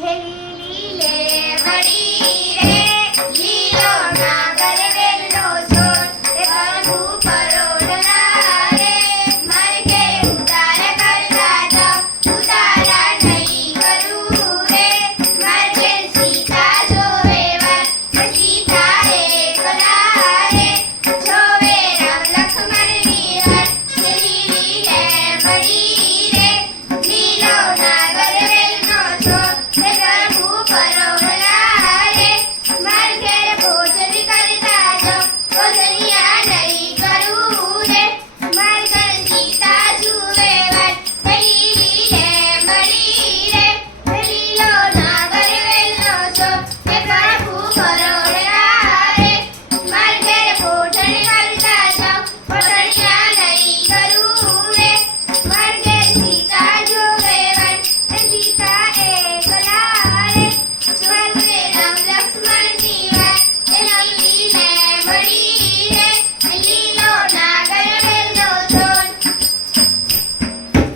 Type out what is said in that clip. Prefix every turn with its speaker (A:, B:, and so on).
A: Hey.